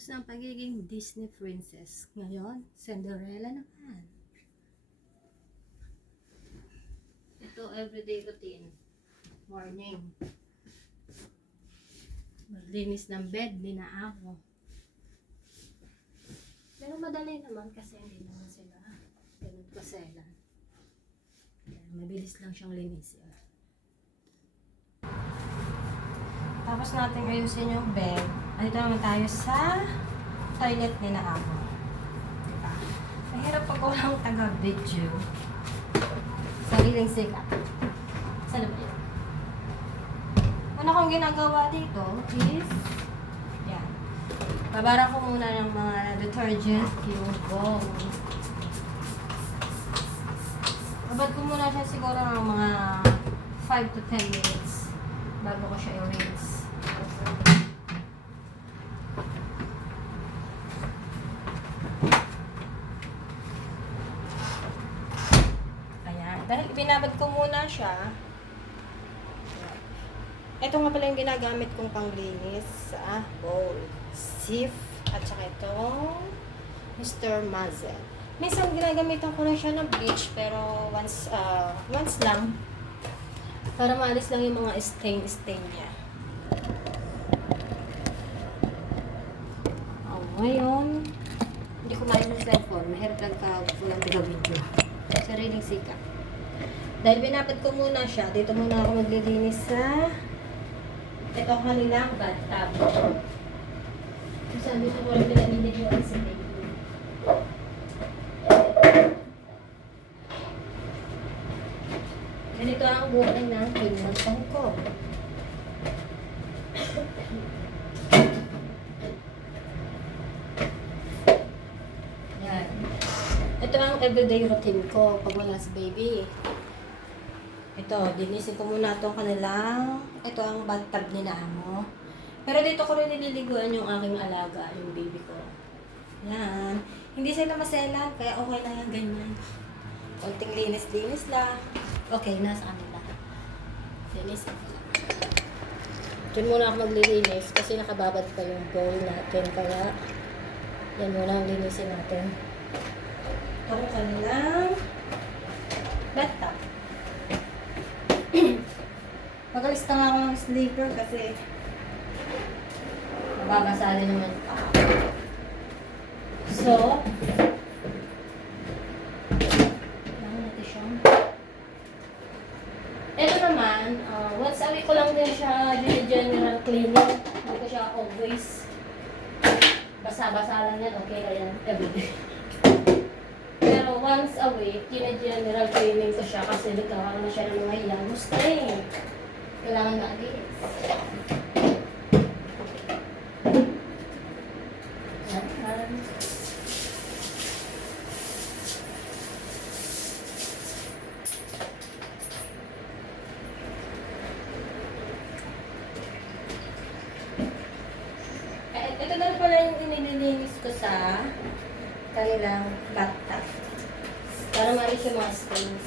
Tapos na ang pagiging Disney princess. Ngayon, Cinderella naman. Ito, everyday routine. Morning. Maglinis ng bed, ako. Pero madali naman kasi hindi naman sila ganun kaselan. Mabilis lang siyang linisin. Tapos natin ayusin yung bed. Andito naman tayo sa toilet ni na ako. Diba? Mahirap pag walang taga-video. Sariling sikat. Saan ba yun? Una kong ginagawa dito is yan. Babara ko muna ng mga detergent yung bowl. Babad ko muna siya siguro ng mga 5 to 10 minutes bago ko siya i-rinse. Dahil binabad ko muna siya. Ito nga pala yung ginagamit kong panglinis sa bowl. Sif at saka itong Mr. Mazel. Minsan ginagamitan ko na siya ng bleach pero once lang para maalis lang yung mga stain niya. Ngayon hindi ko maalis ng cellphone. Mahirap lang walang taga-video. Sariling sikat. Dahil binabad ko muna siya, dito muna ako maglilinis sa ito kanilang bathtub. Kasi dito ko rin pinaniliguan si baby. Ganito ang buhay ng pinagpang ko. Yan. Ito ang everyday routine ko pag wala si baby. Ito, linisin ko muna itong kanilang, ito ang bathtub ni na amo. Pero dito ko rin nililiguan yung aking alaga, yung baby ko. Yan. Hindi sila maselan, kaya okay lang yung ganyan. Konting linis-linis lang. Okay, nasa kanila. Linisin ko lang. Diyan muna ako maglilinis kasi nakababad pa yung bowl natin. Kaya, yan muna ang linisin natin. Ito ang kanilang bathtub. Magalista nga ako ng sleeper kasi mababasa rin naman pa. So, naman natin siya. Ito naman, once a week ko lang din siya general cleaning. Hindi ko siya always basa-basa lang yan. Okay na yan everyday. Pero once a week, general cleaning ko siya kasi nagkakaroon na siya ng mga yellow stain. Kailangan na alis. Yan. Ito na pala yung inililinis ko sa kanilang bathtub. Para maalis yung mga stains.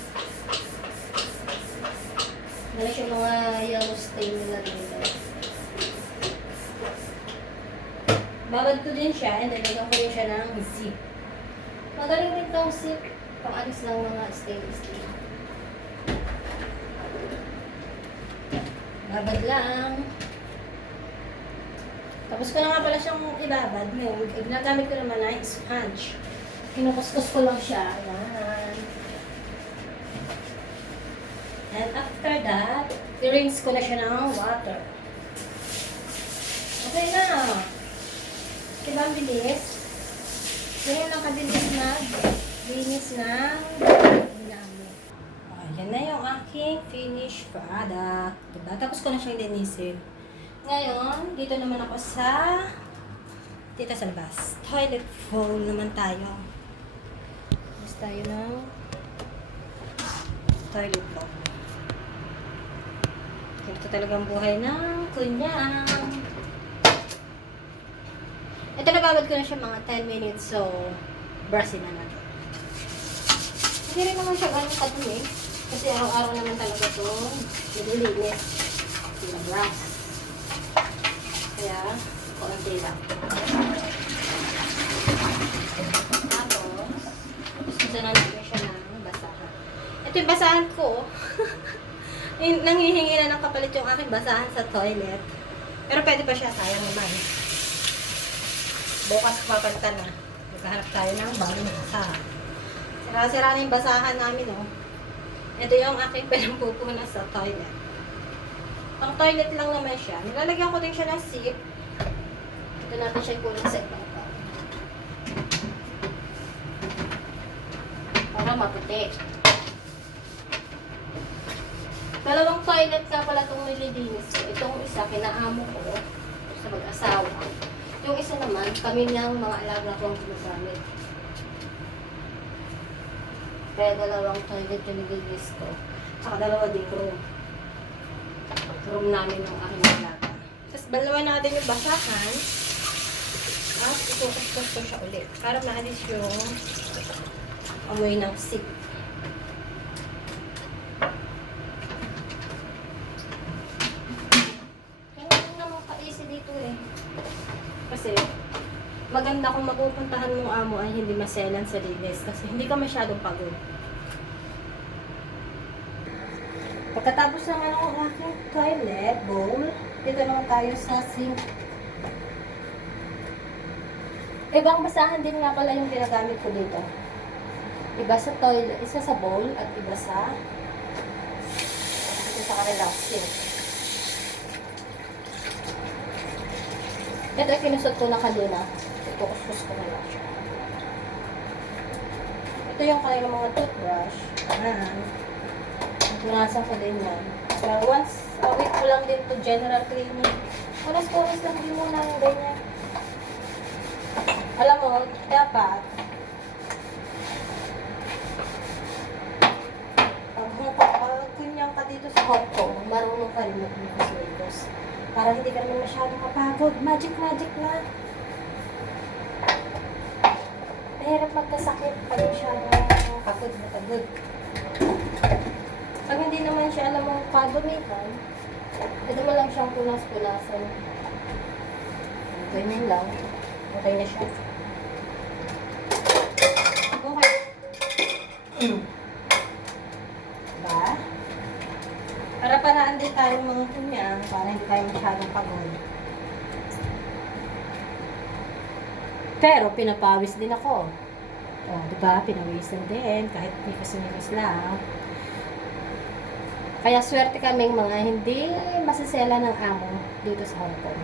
Maalis yung mga yellow stain nila dito. Babad ko din siya and then lagyan ko rin siya ng zip. Magaling din itong zip. Pang-alis lang mga stain. Babad lang. Tapos ko na nga pala siyang ibabad. Ngayon, ginagamit ko naman na sponge. Kinukuskus ko lang siya. Ayan. And after that, i-rinse ko na siya ng water. Okay na. Diba ang bilis? Ganyan lang kabilis na linis ng ginamit. Yan na yung aking finished product. Diba? Tapos ko na siyang linisin. Ngayon, dito naman ako dito sa labas. Toilet bowl naman tayo. Tapos tayo ng toilet bowl. Ito talagang buhay ng kunyang. Ito nababad ko na siya mga 10 minutes. So, brushin na natin. Hindi rin naman siya ganun kadumi. Kasi araw-araw naman talaga ito nililinis. Brush. Kaya, Konti lang. Tapos, susunod natin siya ng basahan. Ito yung basahan ko. Nanghihingi na ng kapalit yung aking basahan sa toilet. Pero pwede pa siya, sayang naman. Bukas papalitan na. Magkahanap tayo ng bagong basahan. Sira-sira na yung basahan namin, oh. Ito yung aking pinampupunas sa toilet. Pang toilet lang naman siya. Nilalagyan ko din siya ng zip. Ito natin siya kunin sa ibang pa. Para maputi. Dalawang toilet ka pala itong nililinis ko. Itong isa, kinaamo ko sa mag-asawa. Yung isa naman, kami niyang mga alaga ko ang gumagamit. Kaya dalawang toilet yung nililinis ko. Saka dalawa din room. Room namin ng aking alaga. Tapos balawan natin yung basahan. At ikukustos ko siya ulit. Para maalis yung amoy ng sip. Kasi maganda kung mapupuntahan mong amo ay hindi maselan sa linis kasi hindi ka masyadong pagod. Pagkatapos naman ng aking toilet bowl, dito naman tayo sa sink. Ibang basahan din nga pala yung ginagamit ko dito. Iba sa toilet, isa sa bowl at iba sa kanilang sink. Ito ay kinusot ko na kanina. Ikukuskus ko na lang siya. Ito yung kanilang mga toothbrush. Ayan. Punasan ko din yan. Pero once a week ko lang din to general cleaning. Punas-punas lang din muna yung ganyan. Alam mo, dapat pag kunyang ka dito sa Hong Kong, marunong ka rin mag-linis. Para hindi ka naman masyadong kapagod. Magic na. Mahirap magkasakit pag masyadong pagod. Pag hindi naman siya alam mong kadumitan, pwede mo lang siyang punas-punasan. Ganyan lang. Okay na siya. Okay. Diba? Para paraan din tayong mga kunyang para hindi tayo masyadong pagod. Pero pinapawis din ako. O, diba? Pinawisan din kahit nikas lang. Kaya swerte kaming mga hindi masasela ng amo dito sa Hong Kong.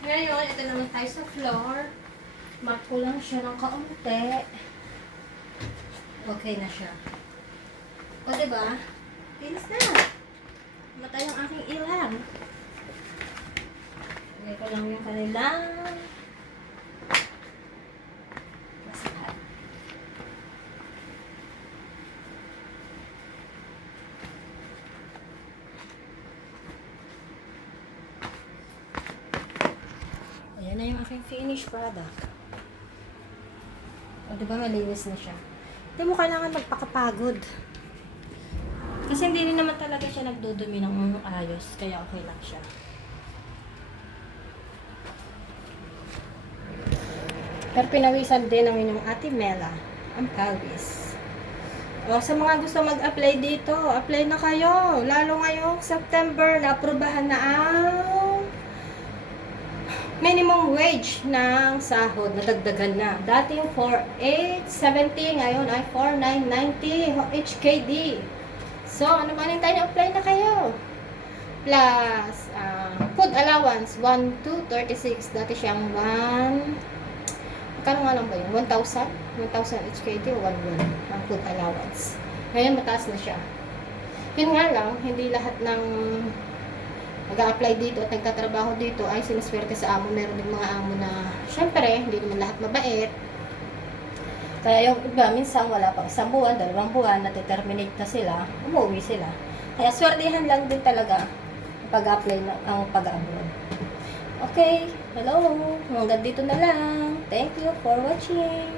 Ngayon, ito naman tayo sa floor. Mark ko lang siya ng kaunti. Okay na siya. O, diba? Tinis na. Matay ang aking ilang. Lagay ko lang yung kanilang basahan. Ayan na yung aking finished product. O, diba malinis na siya? Hindi mo kailangan magpakapagod. Kasi hindi rin naman talaga siya nagdudumi ng ayos. Kaya okay lang siya. Pero pinawisan din ng inyong Ate Mela ang pawis. O, sa mga gusto mag-apply dito, apply na kayo. Lalo ngayong September, na-aprobahan na ang minimum wage ng sahod. Nadagdagan na. Dating 4,870, ngayon ay 4,990 HKD. So, ano ba nang tayo? Apply na kayo. Plus, food allowance, 1,236. Dati siyang 1... Magkano nga lang ba yun? 1,000? 1,000 HKD o 1,100 ang food allowance. Ngayon, mataas na siya. Yun nga lang, hindi lahat ng mag-a-apply dito at nagtatrabaho dito ay sinaswerte sa amo. Meron din mga amo na, syempre, hindi naman lahat mabait. Kaya yung iba, minsan wala pang 1 buwan, 2 buwan, nati-terminate na sila, umuwi sila. Kaya swertihan lang din talaga pag-apply ang pag-abroad. Okay, hello, hanggang dito na lang. Thank you for watching.